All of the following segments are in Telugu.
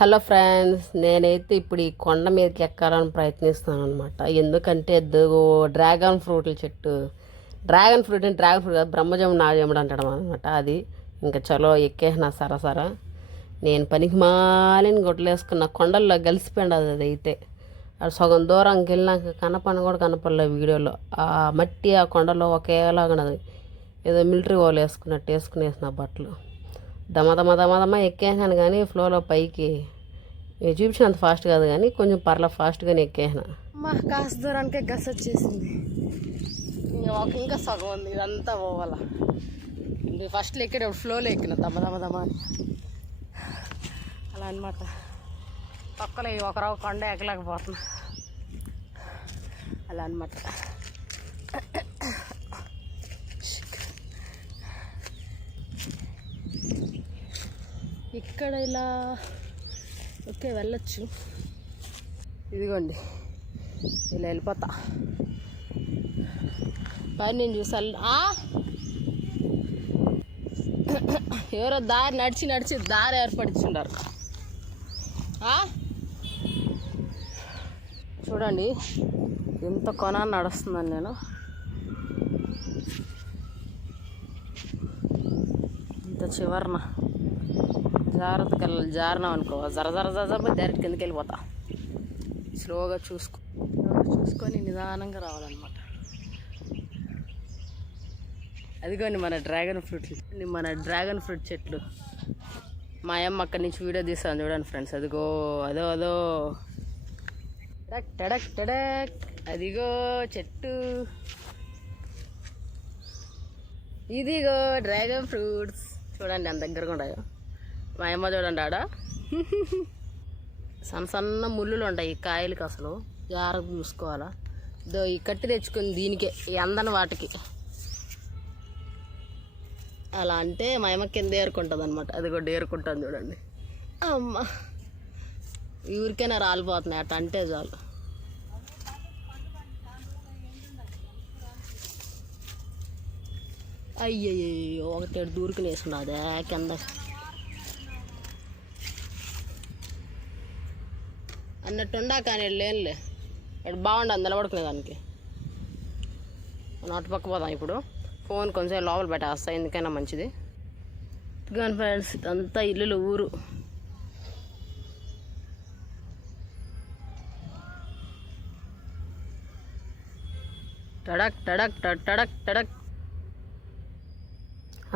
హలో ఫ్రెండ్స్, నేనైతే ఇప్పుడు ఈ కొండ మీదకి ఎక్కాలని ప్రయత్నిస్తాను అనమాట. ఎందుకంటే డ్రాగన్ ఫ్రూట్ల చెట్టు, డ్రాగన్ ఫ్రూట్ కాదు, బ్రహ్మజముడు నాగజముడు అంటాడు అనమాట. అది ఇంకా చలో ఎక్కేసిన సరసరా. నేను పనికి మాలిన గొడ్లేసుకున్న కొండల్లో కలిసిపోయింది అది అయితే. అది సగం దూరంకి వెళ్ళినాక కనపని కూడా కనపడలే వీడియోలో. ఆ మట్టి ఆ కొండలో ఒకేలాగా ఏదో మిలిటరీ వాళ్ళు వేసుకున్నట్టు వేసుకునేసిన బట్టలు. దమదమ ఎక్కేసాను, కానీ ఫ్లోలో పైకి చూపించినంత ఫాస్ట్ కాదు, కానీ కొంచెం ఫాస్ట్గానే ఎక్కేసిన. మా కాస్త దూరానికే గస్ వచ్చేసింది. ఇంకా సగం ఉంది, ఇదంతా పోవాల. ఫస్ట్లో ఎక్కేటప్పుడు ఫ్లోలో ఎక్కిన దమ అని అలా అనమాట. పక్కలో ఒకరావు కొండ ఎక్కలేకపోతున్నా అలా అనమాట. ఇక్కడ ఇలా ఓకే వెళ్ళొచ్చు. ఇదిగోండి ఇలా వెళ్ళిపోతా. పైన నేను చూసాను ఎవరో దారి నడిచి దారి ఏర్పడిచుండారు. చూడండి ఎంత కొనాన్ని నడుస్తున్నాను నేను. ఇంత చివరన జాగ్రత్తగా వెళ్ళాలి. జారినాం అనుకో జర డైరెక్ట్ కిందకి వెళ్ళిపోతా. స్లోగా చూసుకొని నిదానంగా రావాలన్నమాట. అదిగోండి మన డ్రాగన్ ఫ్రూట్ చెట్లు. మా అమ్మ అక్కడి నుంచి వీడియో తీస్తాను చూడండి ఫ్రెండ్స్. అదిగో అదో టడక్ అదిగో చెట్టు. ఇదిగో డ్రాగన్ ఫ్రూట్స్ చూడండి ఎంత దగ్గరగా ఉన్నాయో. మా అమ్మ చూడండి ఆడ సన్న ముళ్ళులు ఉంటాయి ఈ కాయలకి, అసలు జాగ్రత్త చూసుకోవాలా. ఈ కట్టి తెచ్చుకుంది దీనికే, ఈ అందని వాటికి. అలా అంటే మా అమ్మ కింద ఏరుకుంటుంది అనమాట. అది కూడా ఏరుకుంటాను చూడండి. అమ్మ ఊరికైనా రాలిపోతున్నాయి అట్ట అంటే చాలు. అయ్యయ్యో ఒకటి దూరుకుని వేసుకున్నదే కింద అన్నట్టుండా, కానీ లేనులే ఇక్కడ బాగుండదు నిలబడుకునేదానికి. నాటు పక్క పోదాం ఇప్పుడు. ఫోన్ కొంచెం లోపల పెట్టేస్తా, ఎందుకైనా మంచిది. కానీ ఫ్రెండ్స్ ఇదంతా ఇల్లులు ఊరు. టడక్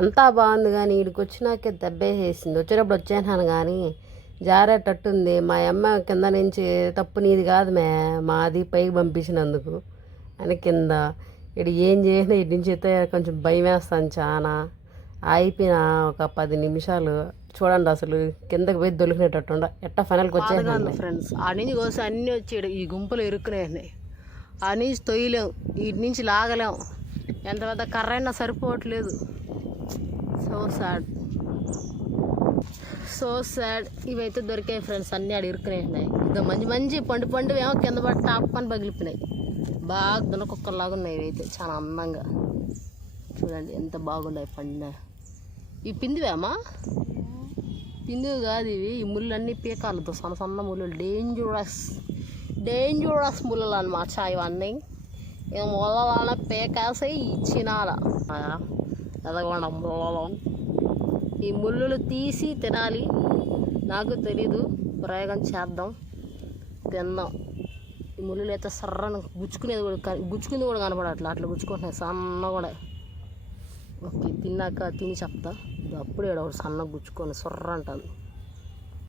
అంతా బాగుంది, కానీ వీడికి వచ్చినాకే దెబ్బేసేసింది. వచ్చేటప్పుడు వచ్చేసాను కానీ జారేటట్టుంది. మా అమ్మ కింద నుంచి తప్పు నీది కాదు మాది పైకి పంపించినందుకు అని కింద. ఇటు ఏం చేసినా ఇటు నుంచి అయితే కొంచెం భయం వేస్తాను చాలా. అయిపోయిన ఒక 10 నిమిషాలు చూడండి అసలు కిందకి పోయి దొలికినట్టుండ ఎట్ట ఫైనల్కి వచ్చేసాను ఫ్రెండ్స్. ఆ నుంచి కోసి అన్నీ వచ్చాడు, ఈ గుంపులు ఇరుక్కునేసినాయి. ఆ నుంచి తొయ్యలేం, వీటి నుంచి లాగలేం. ఎంత పెద్ద కర్రైనా సరిపోవట్లేదు. So sad. ఇవైతే దొరికాయి ఫ్రెండ్స్, అన్నీ ఆడ ఇరుక్కునేసినాయి. ఇదో మంచి పండు ఏమో కింద పడి టాపని పగిలిపోయినాయి. బాగా దునకొక్కలాగా ఉన్నాయి ఇవైతే, చాలా అందంగా. చూడండి ఎంత బాగున్నాయి పండిన. ఇవి పిందివేమా? పిందివి కాదు ఇవి, ఈ ముళ్ళు అన్నీ పీకాలతో సన్న ముళ్ళు. డేంజరస్ ముళ్ళు అన్నమాట ఇవన్నీ. ఇక ముళ్ళ పీకాసి ఇచ్చినాల ఎదగొండ ముళ్ళలో. ఈ ముళ్ళులు తీసి తినాలి. నాకు తెలీదు, ప్రయోగం చేద్దాం, తిందాం. ఈ ముళ్ళులు అయితే సర్రను గుచ్చుకుంది కూడా కనపడట్లా, అట్లా గుచ్చుకుంటున్నాయి సన్న కూడా. ఓకే తిన్నాక తిని చెప్తా. అప్పుడే ఒకటి సన్న గుచ్చుకొని సొర్ర అంటాను.